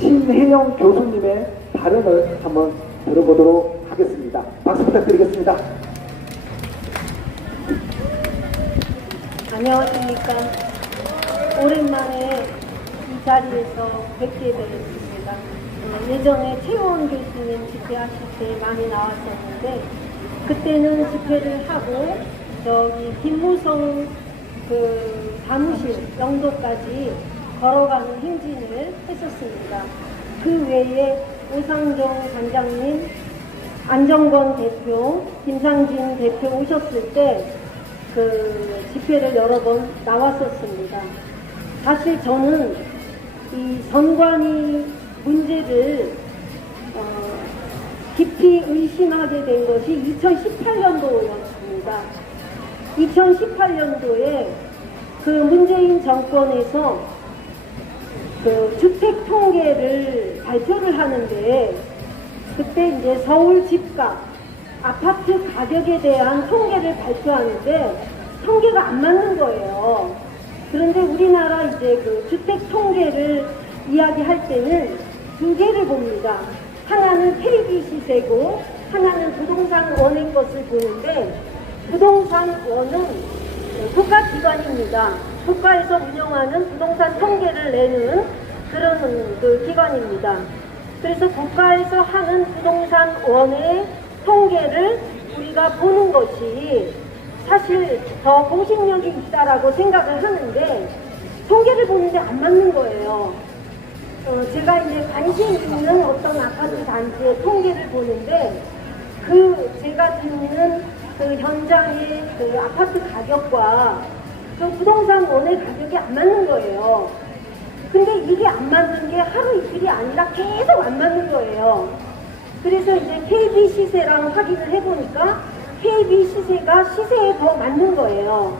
신혜영 교수님의 발언을 한번 들어보도록 하겠습니다. 박수 부탁드리겠습니다. 안녕하십니까. 오랜만에 이 자리에서 뵙게 되었습니다. 예전에 최원 교수님 집회하실 때 많이 나왔었는데 그때는 집회를 하고 저기 김무성 그 사무실 영도까지 걸어가는 행진을 했었습니다. 그 외에 오상정 관장님, 안정건 대표, 김상진 대표 오셨을 때 그 집회를 여러 번 나왔었습니다. 사실 저는 이 선관위 문제를 깊이 의심하게 된 것이 2018년도였습니다. 2018년도에 그 문재인 정권에서 그 주택 통계를 발표를 하는데 그때 이제 서울 집값, 아파트 가격에 대한 통계를 발표하는데 통계가 안 맞는 거예요. 그런데 우리나라 이제 그 주택 통계를 이야기할 때는 두 개를 봅니다. 하나는 KB 시세고 하나는 부동산 원의 것을 보는데 부동산 원은 국가기관입니다. 국가에서 운영하는 부동산 통계를 내는 그런 그 기관입니다. 그래서 국가에서 하는 부동산 원의 통계를 우리가 보는 것이 사실 더 공신력이 있다라고 생각을 하는데 통계를 보는데 안 맞는 거예요. 제가 이제 관심 있는 어떤 아파트 단지의 통계를 보는데 그 제가 듣는 그 현장의 그 아파트 가격과 그 부동산 원의 가격이 안 맞는 거예요. 근데 이게 안 맞는 게 하루 이틀이 아니라 계속 안 맞는 거예요. 그래서 이제 KB 시세랑 확인을 해보니까 KB 시세가 시세에 더 맞는 거예요.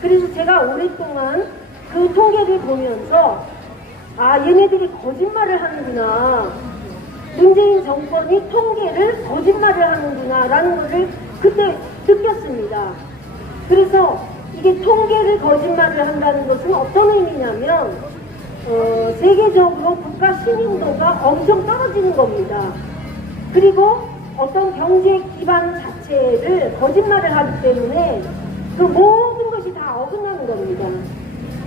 그래서 제가 오랫동안 그 통계를 보면서 아, 얘네들이 거짓말을 하는구나. 문재인 정권이 통계를 거짓말을 하는구나 라는 것을 그때 느꼈습니다. 그래서 이게 통계를 거짓말을 한다는 것은 어떤 의미냐면 세계적으로 국가 신인도가 엄청 떨어지는 겁니다. 그리고 어떤 경제 기반 자체를 거짓말을 하기 때문에 그 모든 것이 다 어긋나는 겁니다.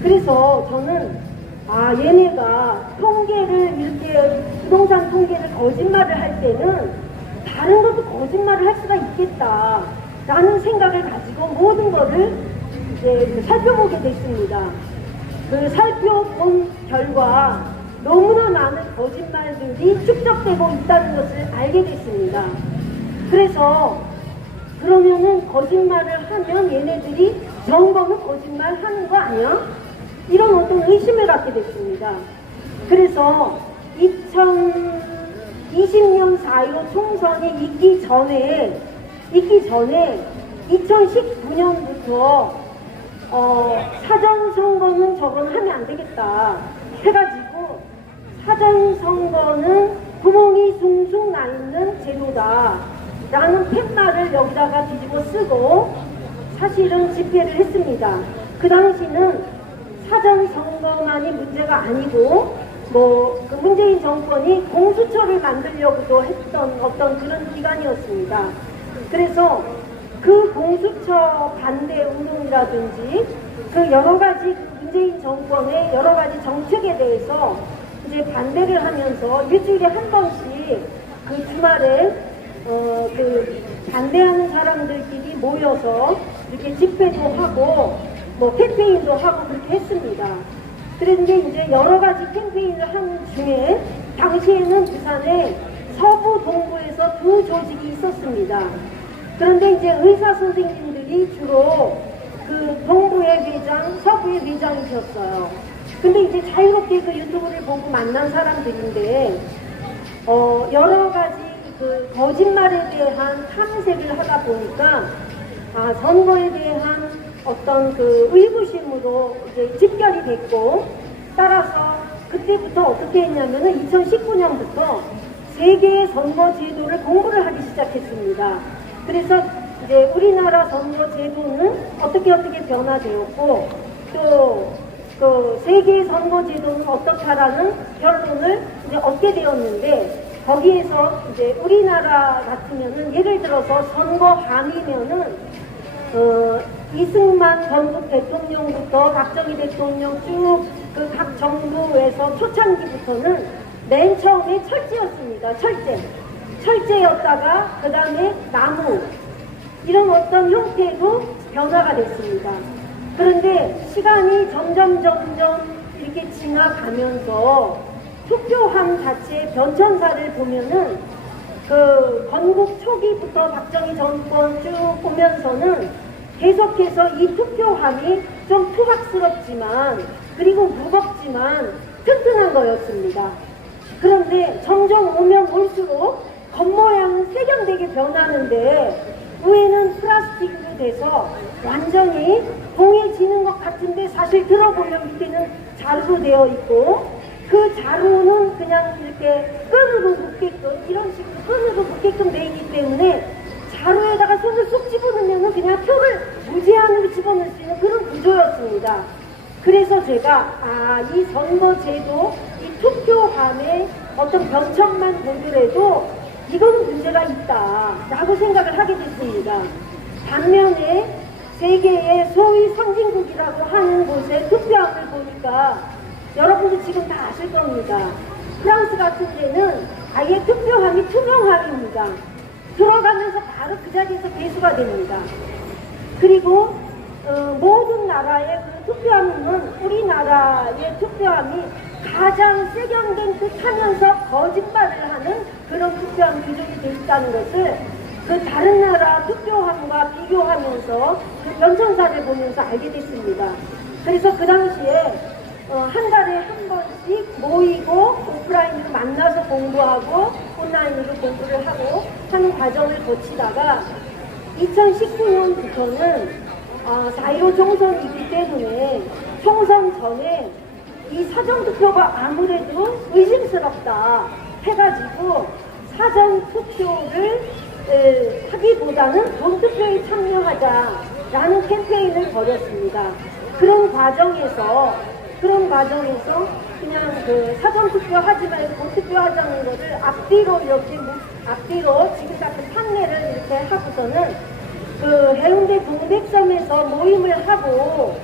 그래서 저는 아, 얘네가 통계를 이렇게 부동산 통계를 거짓말을 할 때는 다른 것도 거짓말을 할 수가 있겠다 라는 생각을 가지고 모든 것을 이제 살펴보게 됐습니다. 그 살펴본 결과 너무나 많은 거짓말들이 축적되고 있다는 것을 알게 됐습니다. 그래서 그러면은 거짓말을 하면 얘네들이 정거는 거짓말 하는 거 아니야? 이런 어떤 의심을 갖게 됐습니다. 그래서 2020년 4.15 총선이 있기 전에 2019년부터 사전선거는 저건 하면 안 되겠다 해가지고 사전선거는 구멍이 숭숭 나 있는 제도다 라는 팻말을 여기다가 뒤집어 쓰고 사실은 집회를 했습니다. 그 당시는 사전선거만이 문제가 아니고 그 문재인 정권이 공수처를 만들려고도 했던 어떤 그런 기간이었습니다. 그래서 그 공수처 반대 운동이라든지 그 여러 가지 문재인 정권의 여러 가지 정책에 대해서 이제 반대를 하면서 일주일에 한 번씩 그 주말에 그 반대하는 사람들끼리 모여서 이렇게 집회도 하고 뭐 캠페인도 하고 그렇게 했습니다. 그런데 이제 여러 가지 캠페인을 하는 중에 당시에는 부산에 서부 동부에서 두 조직이 있었습니다. 그런데 이제 의사 선생님들이 주로 그 동부의 회장, 서부의 회장이셨어요. 근데 이제 자유롭게 그 유튜브를 보고 만난 사람들인데 여러 가지 그 거짓말에 대한 탐색을 하다 보니까 아, 선거에 대한 어떤 그 의구심으로 이제 집결이 됐고 따라서 그때부터 어떻게 했냐면은 2019년부터 세계의 선거 제도를 공부를 하기 시작했습니다. 그래서 이제 우리나라 선거 제도는 어떻게 변화되었고 또 그 세계의 선거 제도는 어떻다라는 결론을 이제 얻게 되었는데 거기에서 이제 우리나라 같으면은 예를 들어서 선거 밤이면은 이승만 전국 대통령부터 박정희 대통령 쭉 그 각 정부에서 초창기부터는 맨 처음에 철제였습니다. 철제였다가 그 다음에 나무 이런 어떤 형태로 변화가 됐습니다. 그런데 시간이 점점 이렇게 지나가면서 투표함 자체의 변천사를 보면은 그 건국 초기부터 박정희 정권 쭉 보면서는 계속해서 이 투표함이 좀 투박스럽지만 그리고 무겁지만 튼튼한 거였습니다. 그런데 점점 오면 올수록 겉모양은 세련되게 변하는데 위에는 플라스틱으로 돼서 완전히 동해지는 것 같은데 사실 들어보면 밑에는 자루로 되어 있고 그 자루는 그냥 이렇게 끈으로 묶게끔 이런 식으로 끈으로 묶게끔 되어 있기 때문에 자루에다가 손을 쏙 집어넣으면 그냥 표를 무제한으로 집어넣을 수 있는 그런 구조였습니다. 그래서 제가 이 선거제도, 이 투표함의 어떤 변천만 보더라도 이거는 문제가 있다라고 생각을 하게 됐습니다. 반면에 세계의 소위 선진국이라고 하는 곳의 투표함을 보니까 여러분도 지금 다 아실 겁니다. 프랑스 같은 데는 아예 투표함이 투명함입니다. 들어가면서 바로 그 자리에서 배수가 됩니다. 그리고 모든 나라의 그 투표함은 우리나라의 투표함이 가장 세련된 듯 하면서 거짓말을 하는 그런 투표함 규정이 되어 있다는 것을 그 다른 나라 투표함과 비교하면서 그 변천사를 보면서 알게 됐습니다. 그래서 그 당시에 한 달에 한 번씩 모이고 오프라인으로 만나서 공부하고 온라인으로 공부를 하고 하는 과정을 거치다가 2019년부터는 4.15 총선이기 때문에 총선 전에 이 사전투표가 아무래도 의심스럽다 해가지고 사전투표를 하기보다는 본투표에 참여하자라는 캠페인을 벌였습니다. 그런 과정에서 그냥 그 사전투표 하지 말고 본투표 하자는 것을 앞뒤로 지금 같은 판례를 이렇게 하고서는 그 해운대 동백섬에서 모임을 하고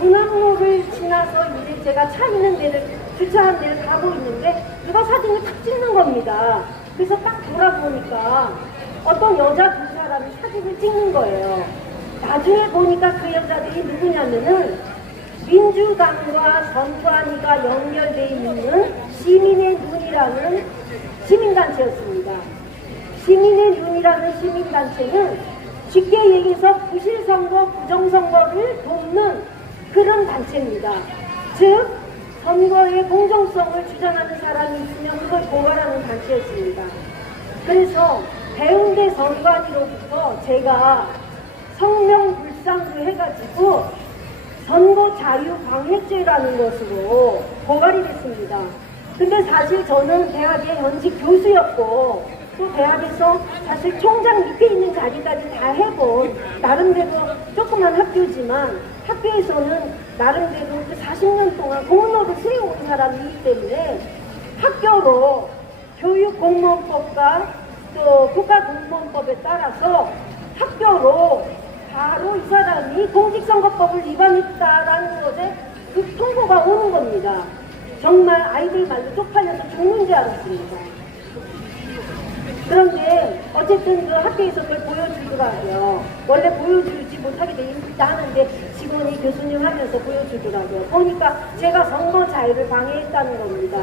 군함로를 지나서 이제 제가 차 있는 데를 주차한 데를 가고 있는데 누가 사진을 탁 찍는 겁니다. 그래서 딱 돌아보니까 어떤 여자 두 사람이 사진을 찍는 거예요. 나중에 보니까 그 여자들이 누구냐면은 민주당과 선관위가 연결되어 있는 시민의 눈이라는 시민단체였습니다. 시민의 눈이라는 시민단체는 쉽게 얘기해서 부실선거, 부정선거를 돕는 그런 단체입니다. 즉 선거의 공정성을 주장하는 사람이 있으면 그걸 고발하는 단체였습니다. 그래서 해운대 선관위로부터 제가 성명불상도 해가지고 선거자유방해죄라는 것으로 고발이 됐습니다. 근데 사실 저는 대학의 현직 교수였고 또 대학에서 사실 총장 밑에 있는 자리까지 다 해본 나름대로 조그만 학교지만 학교에서는 나름대로 40년 동안 공로를 세워온 사람이기 때문에 학교로 교육공무원법과 또 국가공무원법에 따라서 학교로 바로 이 사람이 공직선거법을 위반했다라는 것에 그 통보가 오는 겁니다. 정말 아이들 말로 쪽팔려서 죽는 줄 알았습니다. 그런데 어쨌든 그 학교에서 그걸 보여주더라고요. 원래 보여주지 못하게 돼 있다는데 직원이 교수님 하면서 보여주더라고요. 보니까 제가 선거 자유를 방해했다는 겁니다.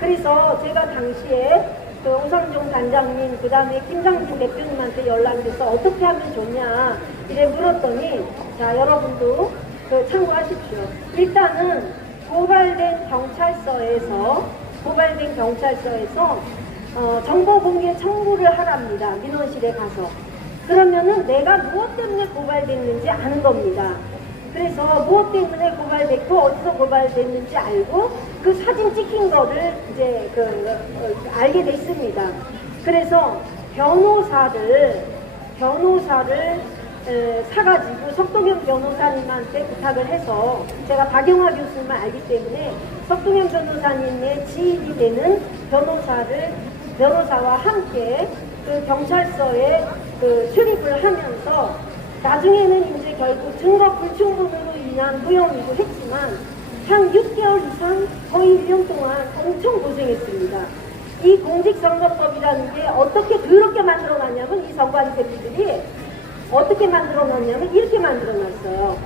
그래서 제가 당시에 그 오상종 단장님, 그 다음에 김상진 대표님한테 연락해서 어떻게 하면 좋냐 이래 물었더니 자 여러분도 그 참고하십시오. 일단은 고발된 경찰서에서 정보 공개 청구를 하랍니다. 민원실에 가서. 그러면은 내가 무엇 때문에 고발됐는지 아는 겁니다. 그래서 무엇 때문에 고발됐고 어디서 고발됐는지 알고 그 사진 찍힌 거를 이제 알게 됐습니다. 그래서 변호사를 사가지고 석동현 변호사님한테 부탁을 해서 제가 박영화 교수님을 알기 때문에 석동현 변호사님의 지인이 되는 변호사와 함께 그 경찰서에 그 출입을 하면서 나중에는 이제 결국 증거 불충분으로 인한 무혐의도 했지만 한 6개월 이상 거의 1년 동안 엄청 고생했습니다. 이 공직선거법이라는 게 어떻게 그렇게 만들어놨냐면 이 선관 새끼들이 어떻게 만들어놨냐면 이렇게 만들어놨어요.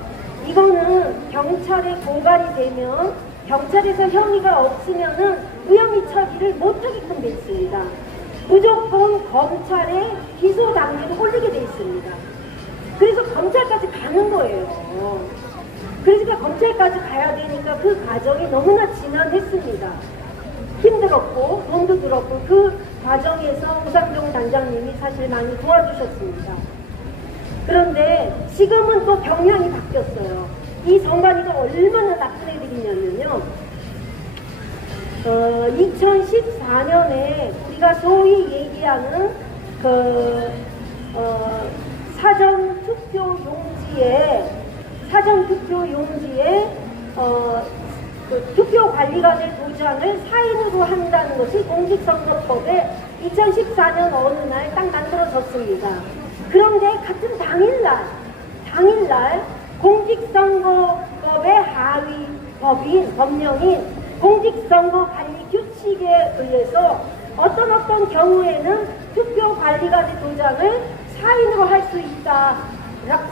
이거는 경찰에 고발이 되면 경찰에서 혐의가 없으면은 무혐의 처리를 못하게끔 돼 있습니다. 무조건 검찰에 기소 단계도 올리게 돼 있습니다. 그래서 검찰까지 가는 거예요. 그러니까 검찰까지 가야 되니까 그 과정이 너무나 지난했습니다. 힘들었고 돈도 들었고 그 과정에서 우상종 단장님이 사실 많이 도와주셨습니다. 그런데 지금은 또 경향이 바뀌었어요. 이 선관위가 얼마나 나쁜 애들이냐면요. 2014년에 우리가 소위 얘기하는 그 사전투표 용지에 그 투표관리관의 도장을 사인으로 한다는 것이 공직선거법에 2014년 어느 날 딱 만들어졌습니다. 그런데 같은 당일날 공직선거법의 하위 법령인 공직선거관리규칙에 의해서 어떤 경우에는 투표관리관의 도장을 사인으로 할 수 있다.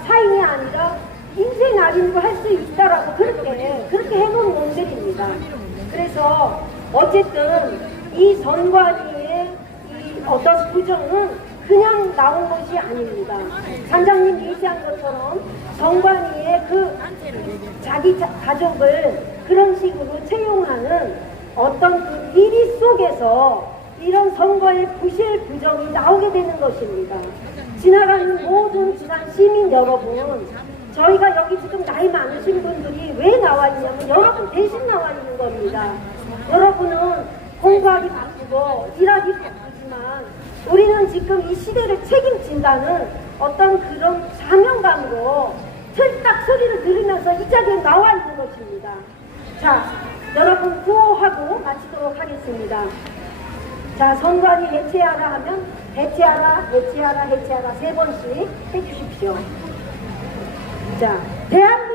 사인이 아니라 인쇄 날인으로 할 수 있다라고 그렇게 해놓은 놈들입니다. 그래서 어쨌든 이 선관위의 이 어떤 규정은 그냥 나온 것이 아닙니다. 단장님 얘기한 것처럼 선관위의 그 자기 가족을 그런 식으로 채용하는 어떤 그 비리 속에서 이런 선거의 부실 부정이 나오게 되는 것입니다. 지나가는 모든 지난 시민 여러분, 저희가 여기 지금 나이 많으신 분들이 왜 나와 있냐면 여러분 대신 나와 있는 겁니다. 여러분은 공부하기 바쁘고 일하기 바쁘지만 우리는 지금 이 시대를 책임진다는 어떤 그런 사명감으로 철딱 소리를 들으면서 이 자리에 나와 있는 것입니다. 자, 여러분 구호하고 마치도록 하겠습니다. 자, 선관위 해체하라 하면 해체하라 3번씩 해주십시오. 자, 대한민국